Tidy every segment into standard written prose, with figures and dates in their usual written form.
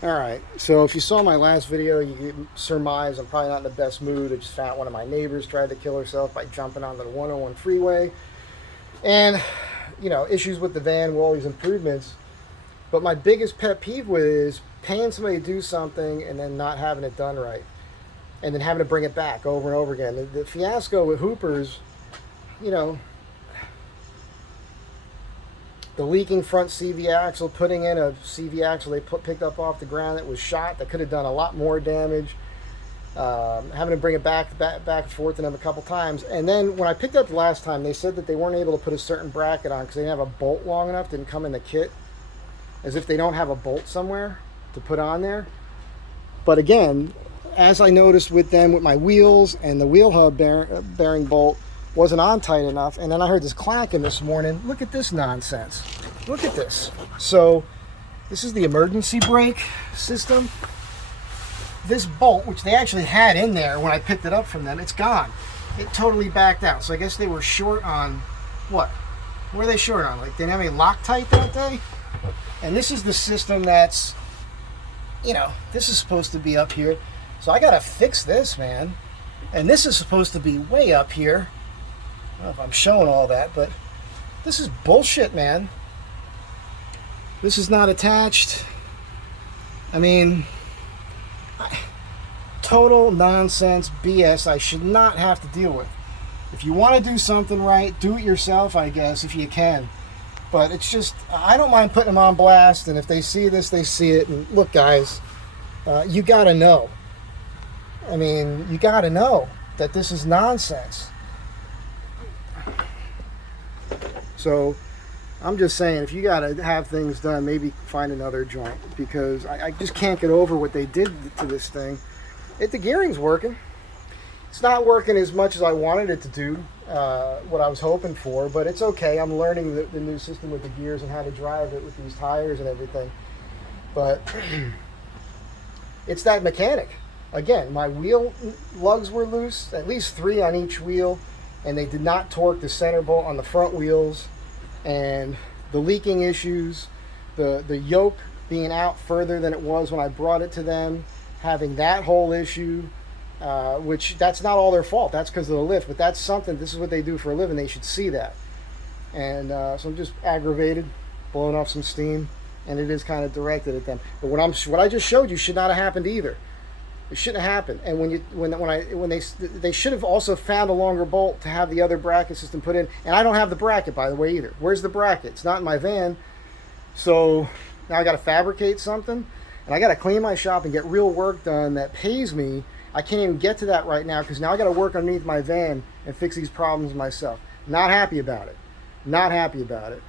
Alright, so if you saw my last video, you could surmise I'm probably not in the best mood. I just found one of my neighbors tried to kill herself by jumping onto the 101 freeway. And, you know, issues with the van, with all these improvements. But my biggest pet peeve with it is paying somebody to do something and then not having it done right. And then having to bring it back over and over again. The fiasco with Hoopers, you know, the leaking front CV axle, putting in a CV axle they picked up off the ground that was shot, that could have done a lot more damage. Having to bring it back and forth to them a couple times. And then when I picked up the last time, they said that they weren't able to put a certain bracket on because they didn't have a bolt long enough, didn't come in the kit. As if they don't have a bolt somewhere to put on there. But again, as I noticed with them, with my wheels and the wheel hub bearing bolt wasn't on tight enough. And then I heard this clacking this morning. Look at this nonsense. Look at this. So this is the emergency brake system. This bolt, which they actually had in there when I picked it up from them, it's gone. It totally backed out. So I guess they were short on what? What were they short on? Like they didn't have any Loctite that day? And this is the system that's, you know, this is supposed to be up here. So I got to fix this, man. And this is supposed to be way up here. I don't know if I'm showing all that, but this is bullshit, man. This is not attached. I mean, total nonsense BS I should not have to deal with. If you want to do something right, do it yourself, I guess, if you can. But it's just, I don't mind putting them on blast, and if they see this, they see it. And look, guys, you got to know. I mean, you got to know that this is nonsense. So I'm just saying, if you got to have things done, maybe find another joint, because I just can't get over what they did to this thing. The gearing's working. It's not working as much as I wanted it to do, what I was hoping for, but it's okay. I'm learning the new system with the gears and how to drive it with these tires and everything. But it's that mechanic. Again, my wheel lugs were loose, at least 3 on each wheel, and they did not torque the center bolt on the front wheels. And the leaking issues, the yoke being out further than it was when I brought it to them, having that whole issue. Which that's not all their fault. That's because of the lift, but that's something. This is what they do for a living. They should see that. And so I'm just aggravated, blowing off some steam, and it is kind of directed at them. But what I just showed you should not have happened either. It shouldn't have happened. And when they should have also found a longer bolt to have the other bracket system put in. And I don't have the bracket, by the way, either. Where's the bracket? It's not in my van. So now I got to fabricate something, and I got to clean my shop and get real work done that pays me. I can't even get to that right now because now I got to work underneath my van and fix these problems myself. Not happy about it. Not happy about it.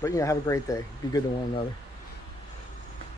But, you know, have a great day. Be good to one another.